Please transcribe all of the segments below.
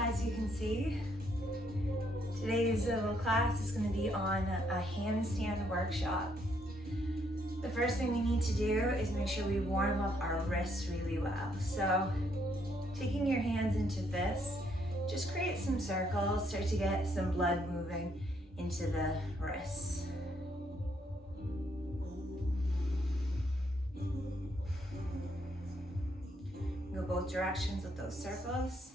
as you can see, today's little class is going to be on a handstand workshop. The first thing we need to do is make sure we warm up our wrists really well. So taking your hands into fists, just create some circles, start to get some blood moving into the wrists. Go both directions with those circles.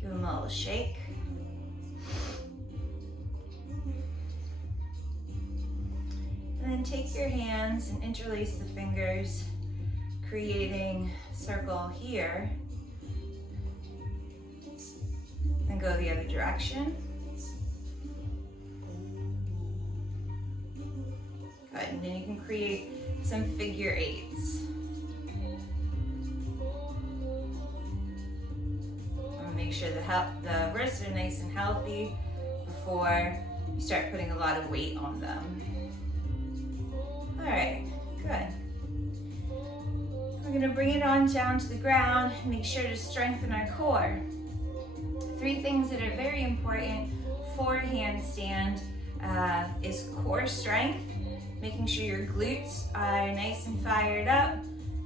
Give them a little shake. And then take your hands and interlace the fingers, creating a circle here. Then go the other direction. Good, and then you can create some figure eights. Make sure the wrists are nice and healthy before you start putting a lot of weight on them. All right, good. We're gonna bring it on down to the ground. Make sure to strengthen our core. 3 things that are very important for a handstand is core strength, making sure your glutes are nice and fired up,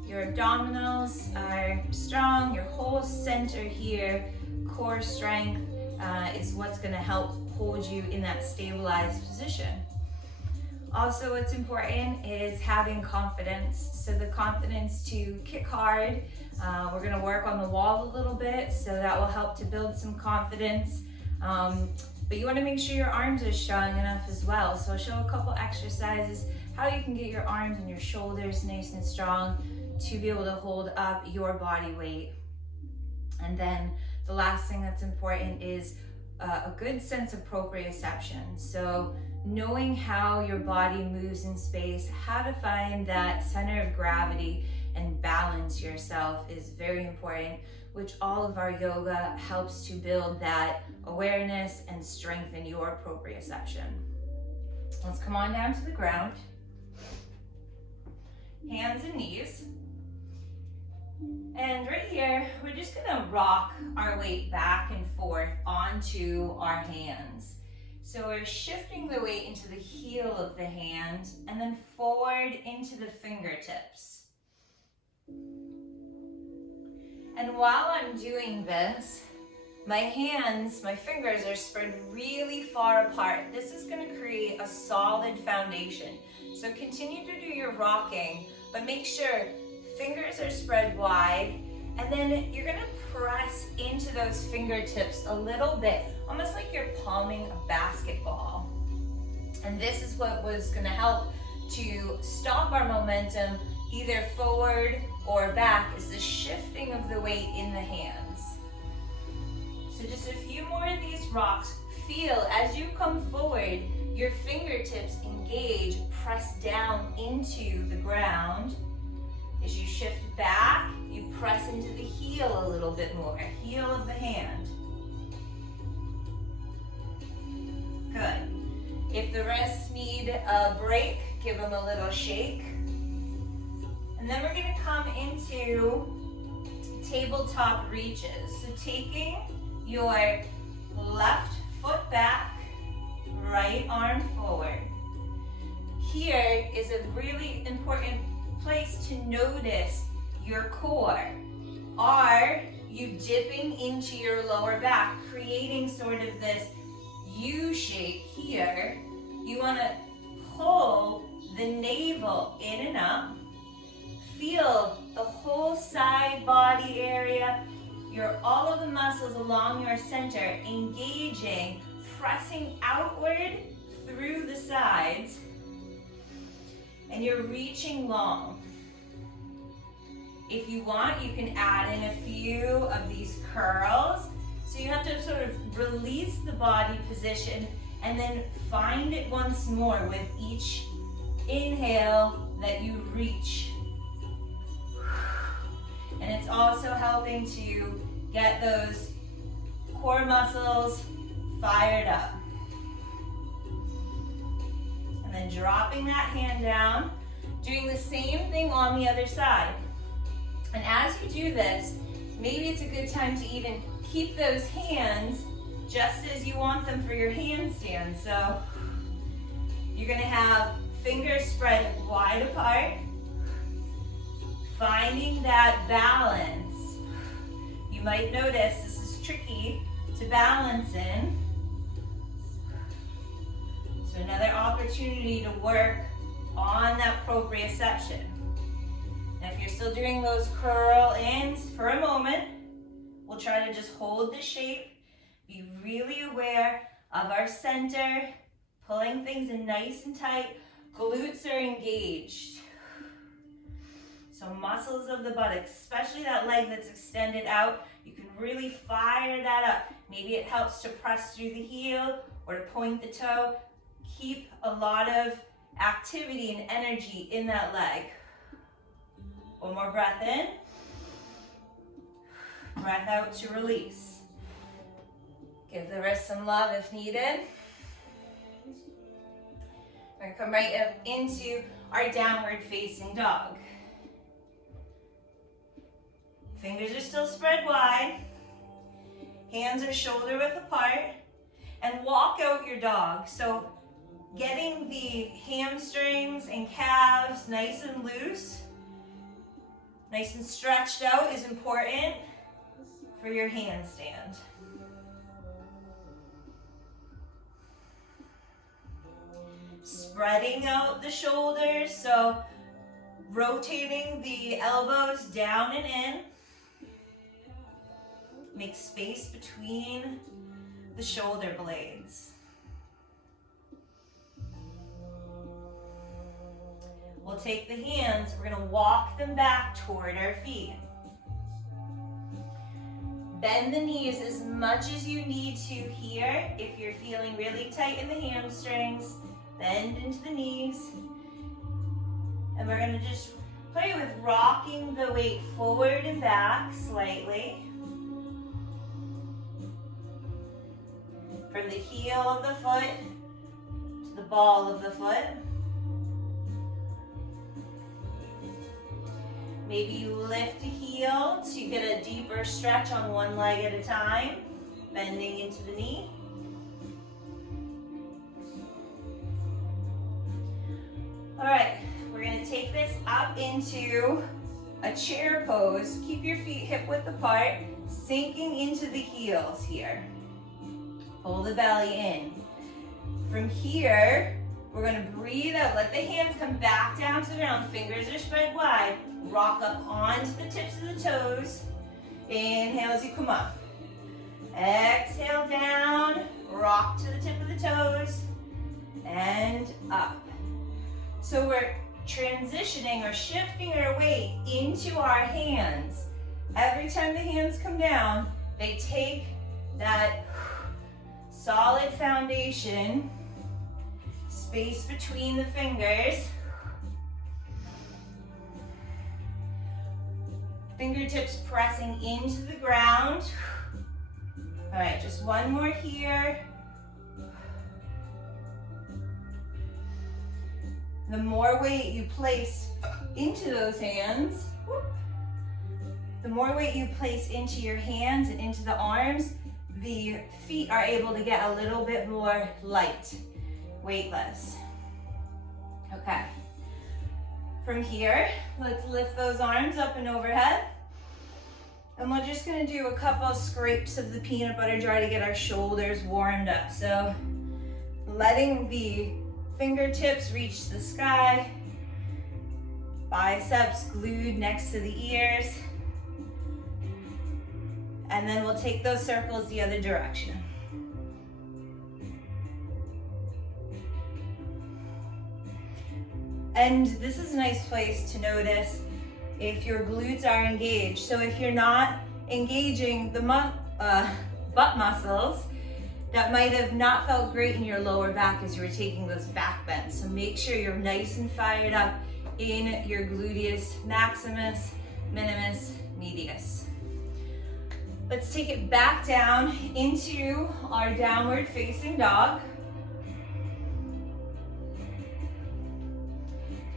your abdominals are strong, your whole center here. Core strength is what's going to help hold you in that stabilized position. Also, what's important is having confidence. So the confidence to kick hard. We're going to work on the wall a little bit, so that will help to build some confidence. But you want to make sure your arms are strong enough as well. So I'll show a couple exercises how you can get your arms and your shoulders nice and strong to be able to hold up your body weight. And then the last thing that's important is a good sense of proprioception. So knowing how your body moves in space, how to find that center of gravity and balance yourself is very important, which all of our yoga helps to build that awareness and strengthen your proprioception. Let's come on down to the ground. Hands and knees. And right here, we're just gonna rock our weight back and forth onto our hands. So we're shifting the weight into the heel of the hand and then forward into the fingertips. And while I'm doing this, my fingers are spread really far apart. This is gonna create a solid foundation. So continue to do your rocking, but make sure fingers are spread wide, and then you're gonna press into those fingertips a little bit, almost like you're palming a basketball. And this is what was gonna help to stop our momentum either forward or back, is the shifting of the weight in the hands. So just a few more of these rocks. Feel as you come forward, your fingertips engage, press down into the ground. As you shift back, you press into the heel a little bit more, heel of the hand. Good. If the wrists need a break, give them a little shake. And then we're gonna come into tabletop reaches. So taking your left foot back, right arm forward. Here is a really important place to notice your core. Are you dipping into your lower back, creating sort of this U shape here? You want to pull the navel in and up. Feel the whole side body area, all of the muscles along your center engaging, pressing outward through the sides. And you're reaching long. If you want, you can add in a few of these curls. So you have to sort of release the body position and then find it once more with each inhale that you reach. And it's also helping to get those core muscles fired up. And then dropping that hand down, doing the same thing on the other side. And as you do this, maybe it's a good time to even keep those hands just as you want them for your handstand. So you're gonna have fingers spread wide apart, finding that balance. You might notice this is tricky to balance in. So another opportunity to work on that proprioception. Now if you're still doing those curl ins for a moment, we'll try to just hold the shape, be really aware of our center, pulling things in nice and tight. Glutes are engaged. So muscles of the buttocks, especially that leg that's extended out, you can really fire that up. Maybe it helps to press through the heel or to point the toe. Keep a lot of activity and energy in that leg. One more breath in. Breath out to release. Give the wrist some love if needed. We're gonna come right up into our downward facing dog. Fingers are still spread wide. Hands are shoulder width apart. And walk out your dog. So getting the hamstrings and calves nice and loose, nice and stretched out is important for your handstand. Spreading out the shoulders, so rotating the elbows down and in. Make space between the shoulder blades. We'll take the hands, we're gonna walk them back toward our feet. Bend the knees as much as you need to here. If you're feeling really tight in the hamstrings, bend into the knees. And we're gonna just play with rocking the weight forward and back slightly. From the heel of the foot to the ball of the foot. Maybe you lift the heel to get a deeper stretch on one leg at a time, bending into the knee. All right, we're gonna take this up into a chair pose. Keep your feet hip width apart, sinking into the heels here. Pull the belly in. From here, we're gonna breathe out. Let the hands come back down to the ground. Fingers are spread wide. Rock up onto the tips of the toes. Inhale as you come up. Exhale down. Rock to the tip of the toes. And up. So we're transitioning or shifting our weight into our hands. Every time the hands come down, they take that solid foundation, space between the fingers. Fingertips pressing into the ground. All right, just one more here. The more weight you place into those hands, the more weight you place into your hands and into the arms, the feet are able to get a little bit more light, weightless. Okay. From here, let's lift those arms up and overhead. And we're just gonna do a couple of scrapes of the peanut butter jar to get our shoulders warmed up. So letting the fingertips reach the sky, biceps glued next to the ears. And then we'll take those circles the other direction. And this is a nice place to notice if your glutes are engaged. So if you're not engaging the butt muscles, that might have not felt great in your lower back as you were taking those back bends. So make sure you're nice and fired up in your gluteus maximus, minimus, medius. Let's take it back down into our downward facing dog.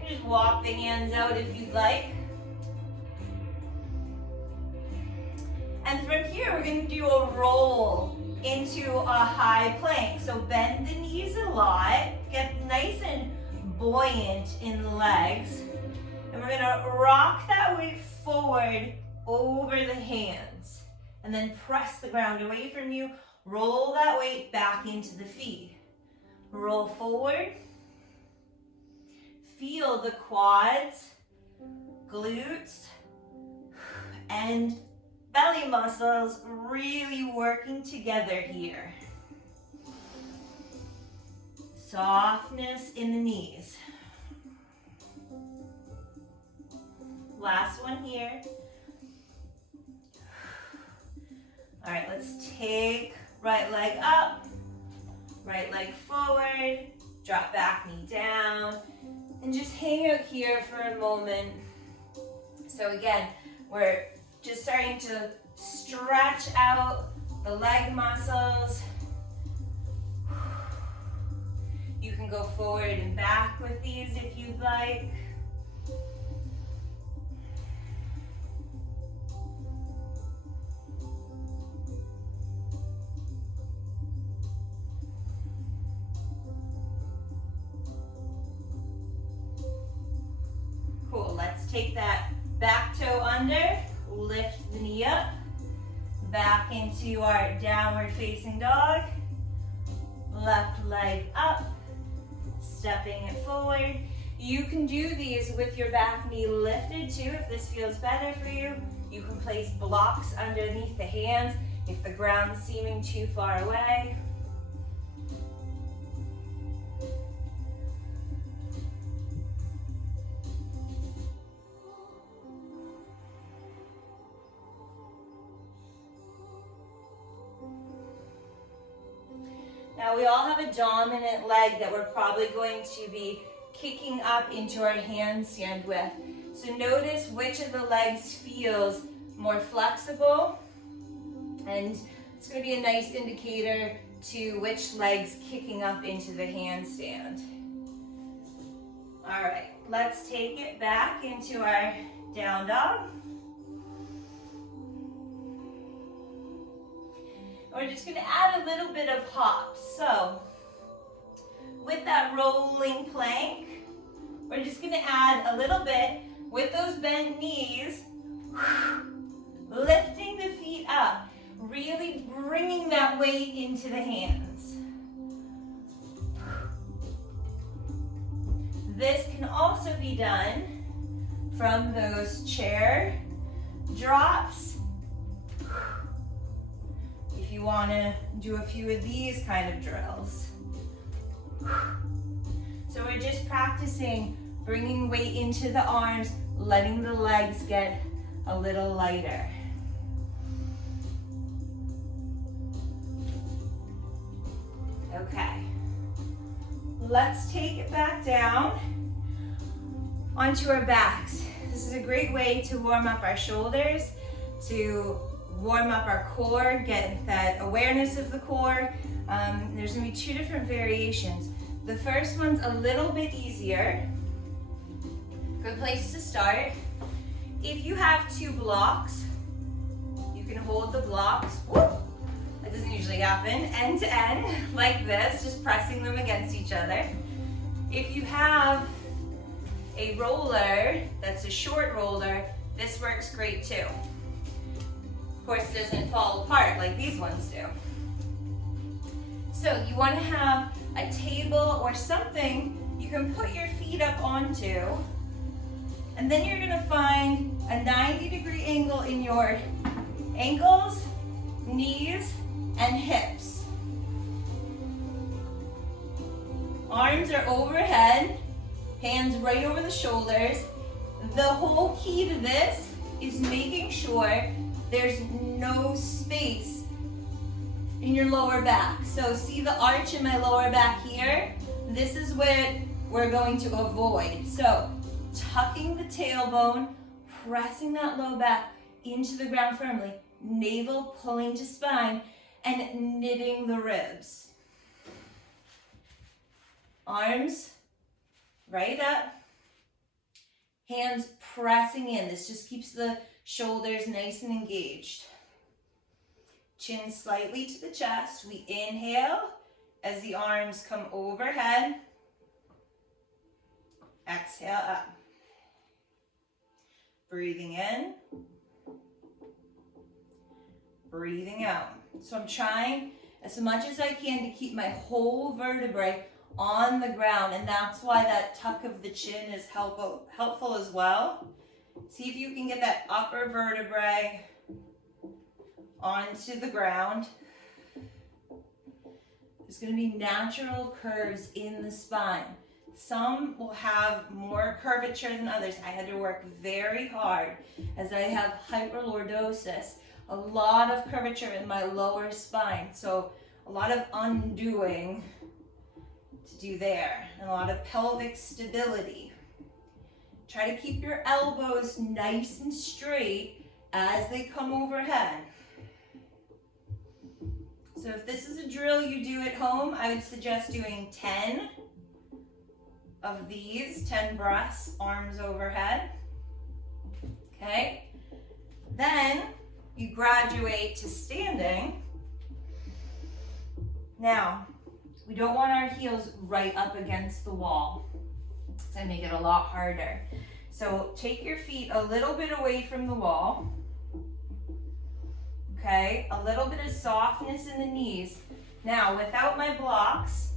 Just walk the hands out if you'd like. from here, we're gonna do a roll into a high plank. So bend the knees a lot, get nice and buoyant in the legs. And we're gonna rock that weight forward over the hands. And then press the ground away from you. Roll that weight back into the feet. Roll forward. Feel the quads, glutes, and belly muscles really working together here. Softness in the knees. Last one here. All right, let's take right leg up, right leg forward, drop back knee down, and just hang out here for a moment. So again, we're just starting to stretch out the leg muscles. You can go forward and back with these if you'd like. Cool, let's take that back toe under, lift the knee up, back into our downward facing dog, left leg up, stepping it forward. You can do these with your back knee lifted too if this feels better for you. You can place blocks underneath the hands if the ground's seeming too far away. Now we all have a dominant leg that we're probably going to be kicking up into our handstand with. So notice which of the legs feels more flexible, and it's going to be a nice indicator to which leg's kicking up into the handstand. All right, let's take it back into our down dog. We're just going to add a little bit of hops. So with that rolling plank, we're just going to add a little bit with those bent knees, lifting the feet up, really bringing that weight into the hands. This can also be done from those chair drops. If you want to do a few of these kind of drills. So we're just practicing bringing weight into the arms, letting the legs get a little lighter. Okay, let's take it back down onto our backs. This is a great way to warm up our shoulders, to warm up our core, get that awareness of the core. There's gonna be two different variations. The first one's a little bit easier. Good place to start. If you have two blocks, you can hold the blocks, whoop, that doesn't usually happen, end to end, like this, just pressing them against each other. If you have a roller that's a short roller, this works great too. Of course, it doesn't fall apart like these ones do. So you want to have a table or something you can put your feet up onto, and then you're going to find a 90-degree angle in your ankles, knees, and hips. Arms are overhead, hands right over the shoulders. The whole key to this is making sure there's no space in your lower back. So see the arch in my lower back here? This is what we're going to avoid. So tucking the tailbone, pressing that low back into the ground firmly, navel pulling to spine, and knitting the ribs. Arms right up, hands pressing in. This just keeps the shoulders nice and engaged. Chin slightly to the chest. We inhale as the arms come overhead. Exhale up. Breathing in. Breathing out. So I'm trying as much as I can to keep my whole vertebrae on the ground, and that's why that tuck of the chin is helpful as well. See if you can get that upper vertebrae onto the ground. There's going to be natural curves in the spine. Some will have more curvature than others. I had to work very hard as I have hyperlordosis, a lot of curvature in my lower spine. So a lot of undoing to do there, and a lot of pelvic stability. Try to keep your elbows nice and straight as they come overhead. So if this is a drill you do at home, I would suggest doing 10 of these, 10 breaths, arms overhead. Okay? Then you graduate to standing. Now, we don't want our heels right up against the wall. It's gonna make it a lot harder. So take your feet a little bit away from the wall. Okay, a little bit of softness in the knees. Now, without my blocks,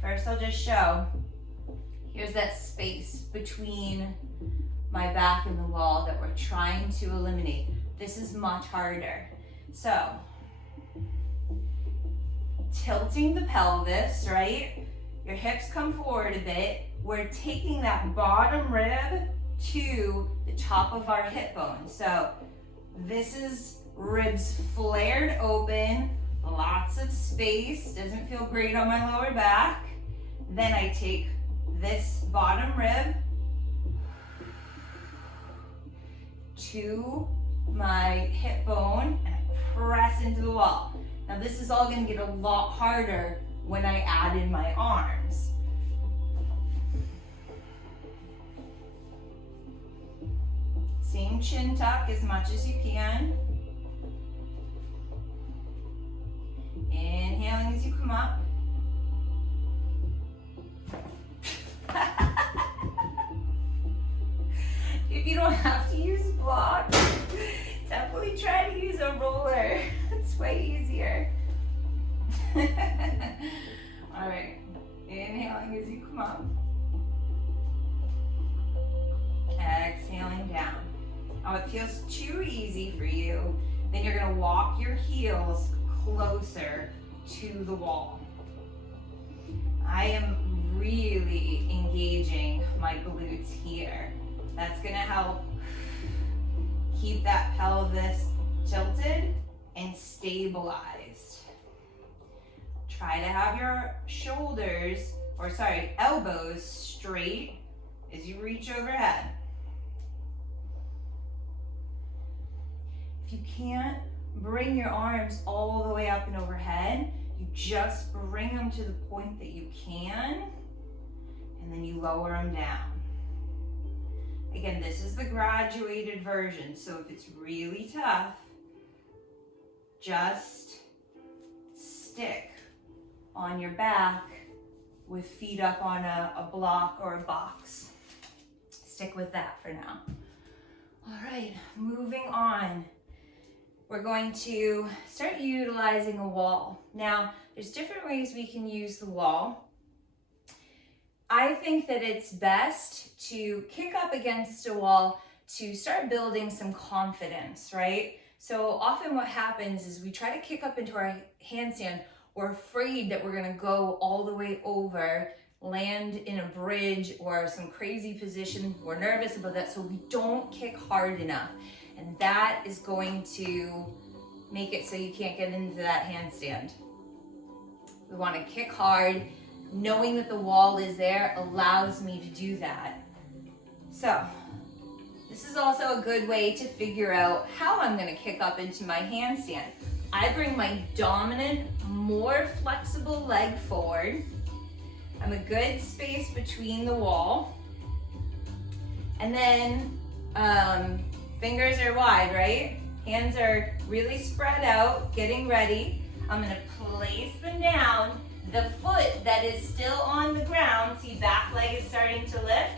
first I'll just show, here's that space between my back and the wall that we're trying to eliminate. This is much harder. So, tilting the pelvis, right? Your hips come forward a bit. We're taking that bottom rib to the top of our hip bone. So, this is ribs flared open, lots of space, doesn't feel great on my lower back. Then I take this bottom rib to my hip bone and I press into the wall. Now this is all going to get a lot harder when I add in my arms. Same chin tuck as much as you can. Inhaling as you come up. If you don't have to use blocks, definitely try to use a roller. It's way easier. All right, inhaling as you come up. Exhaling down. Now if it feels too easy for you, then you're gonna walk your heels closer to the wall. I am really engaging my glutes here. That's gonna help keep that pelvis tilted and stabilized. Try to have your elbows straight as you reach overhead. If you can't bring your arms all the way up and overhead, you just bring them to the point that you can, and then you lower them down. Again, this is the graduated version, so if it's really tough, just stick on your back with feet up on a block or a box. Stick with that for now. All right, moving on. We're going to start utilizing a wall. Now, there's different ways we can use the wall. I think that it's best to kick up against a wall to start building some confidence, right? So often what happens is we try to kick up into our handstand. We're afraid that we're gonna go all the way over, land in a bridge or some crazy position. We're nervous about that, so we don't kick hard enough. And that is going to make it so you can't get into that handstand. We want to kick hard. Knowing that the wall is there allows me to do that. So, this is also a good way to figure out how I'm going to kick up into my handstand. I bring my dominant, more flexible leg forward. I'm a good space between the wall. And then, fingers are wide, right? Hands are really spread out, getting ready. I'm gonna place them down. The foot that is still on the ground, see back leg is starting to lift.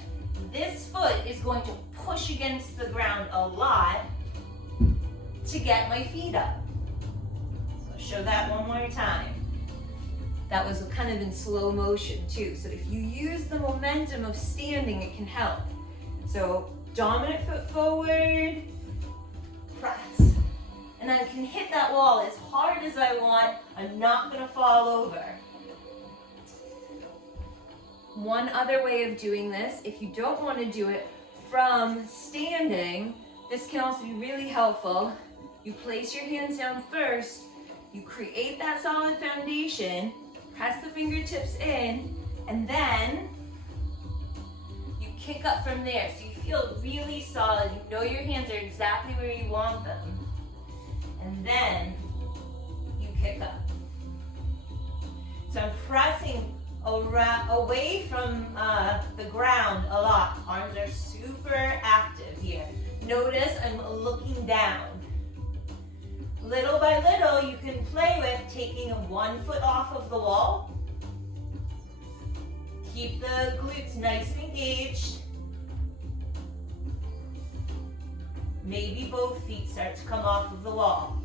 This foot is going to push against the ground a lot to get my feet up. So I'll show that one more time. That was kind of in slow motion too. So if you use the momentum of standing, it can help. So dominant foot forward, press. And I can hit that wall as hard as I want. I'm not gonna fall over. One other way of doing this, if you don't want to do it from standing, this can also be really helpful. You place your hands down first, you create that solid foundation, press the fingertips in, and then you kick up from there. So you feel really solid. You know your hands are exactly where you want them. And then you kick up. So I'm pressing away from the ground a lot. Arms are super active here. Notice I'm looking down. Little by little, you can play with taking one foot off of the wall. Keep the glutes nice and engaged. Maybe both feet start to come off of the wall.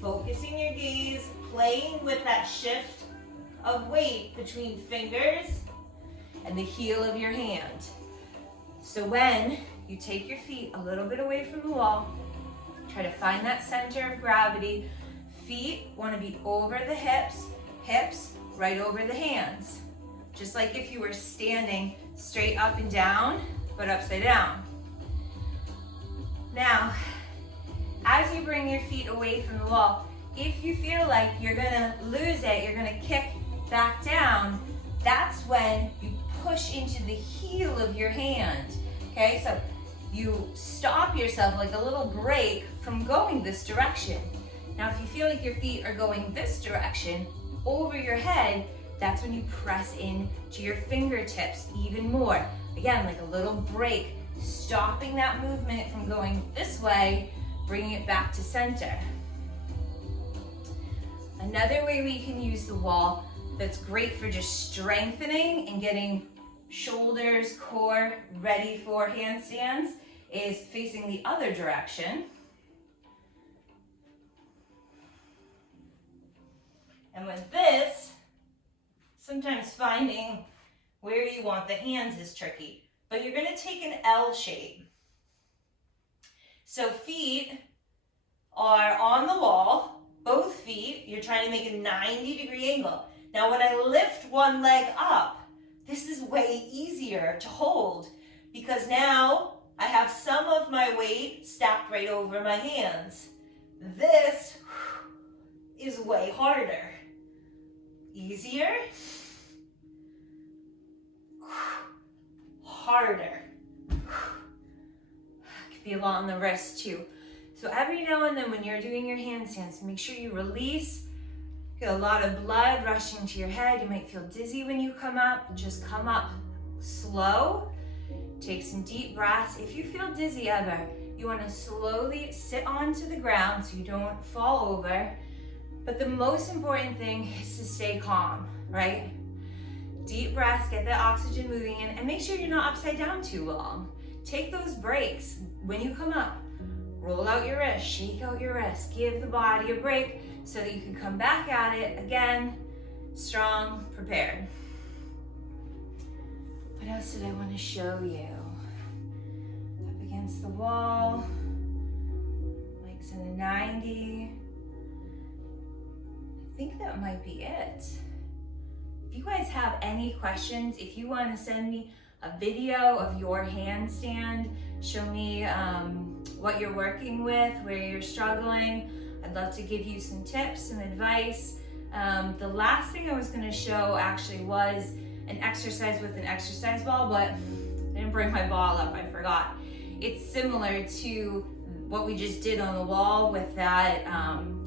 Focusing your gaze, playing with that shift of weight between fingers and the heel of your hand. So when you take your feet a little bit away from the wall, try to find that center of gravity. Feet want to be over the hips, hips right over the hands. Just like if you were standing straight up and down, but upside down. Now, as you bring your feet away from the wall, if you feel like you're gonna lose it, you're gonna kick back down, that's when you push into the heel of your hand. Okay, so you stop yourself like a little break from going this direction. Now, if you feel like your feet are going this direction over your head, that's when you press in to your fingertips even more. Again, like a little break, stopping that movement from going this way, bringing it back to center. Another way we can use the wall that's great for just strengthening and getting shoulders, core ready for handstands is facing the other direction. And with this, sometimes finding where you want the hands is tricky, but you're gonna take an L shape. So feet are on the wall, both feet, you're trying to make a 90-degree angle. Now when I lift one leg up, this is way easier to hold because now I have some of my weight stacked right over my hands. This is way harder. Easier, harder. Could be a lot on the wrist too. So every now and then when you're doing your handstands, make sure you release. Get a lot of blood rushing to your head. You might feel dizzy when you come up. Just come up slow. Take some deep breaths. If you feel dizzy ever, you want to slowly sit onto the ground so you don't fall over. But the most important thing is to stay calm, right? Deep breaths, get the oxygen moving in, and make sure you're not upside down too long. Take those breaks. When you come up, roll out your wrist, shake out your wrist, give the body a break so that you can come back at it again, strong, prepared. What else did I want to show you? Up against the wall, legs in a 90. I think that might be it. If you guys have any questions, if you want to send me a video of your handstand, show me what you're working with, where you're struggling, I'd love to give you some tips, some advice. The last thing I was going to show actually was an exercise with an exercise ball, but I didn't bring my ball up, I forgot. It's similar to what we just did on the wall with that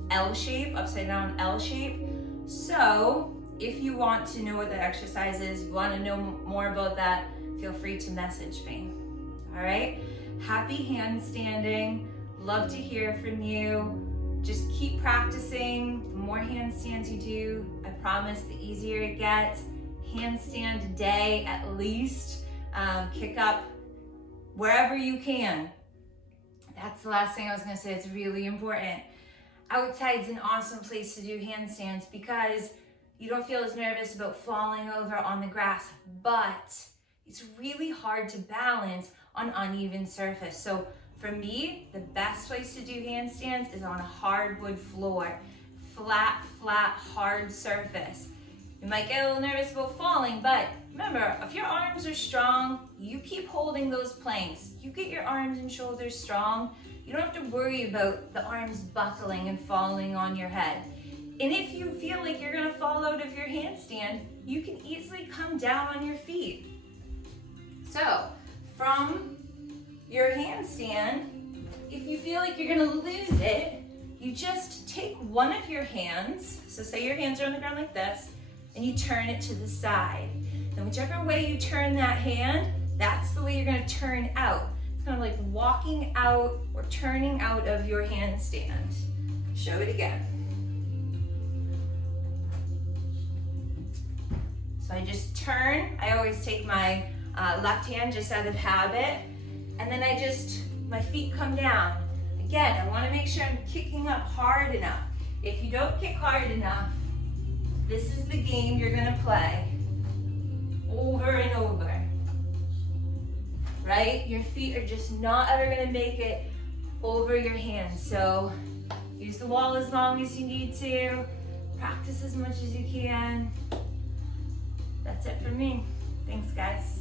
L shape, upside down L shape. So if you want to know what that exercise is, you want to know more about that, feel free to message me. All right, happy handstanding. love to hear from you. Just keep practicing. The more handstands you do, I promise the easier it gets. Handstand a day at least. Kick up wherever you can. That's the last thing I was gonna say, it's really important. Outside's an awesome place to do handstands because you don't feel as nervous about falling over on the grass, but it's really hard to balance on uneven surface. So for me, the best place to do handstands is on a hardwood floor, flat, hard surface. You might get a little nervous about falling, but remember, if your arms are strong, you keep holding those planks. You get your arms and shoulders strong, you don't have to worry about the arms buckling and falling on your head. And if you feel like you're gonna fall out of your handstand, you can easily come down on your feet. So, from your handstand, if you feel like you're gonna lose it, you just take one of your hands, so say your hands are on the ground like this, and you turn it to the side. Then whichever way you turn that hand, that's the way you're gonna turn out. It's kind of like walking out or turning out of your handstand. Show it again. So I just turn, I always take my left hand just out of habit, and then my feet come down. Again, I wanna make sure I'm kicking up hard enough. If you don't kick hard enough, this is the game you're gonna play over and over, right? Your feet are just not ever gonna make it over your hands. So use the wall as long as you need to, practice as much as you can. That's it for me. Thanks, guys.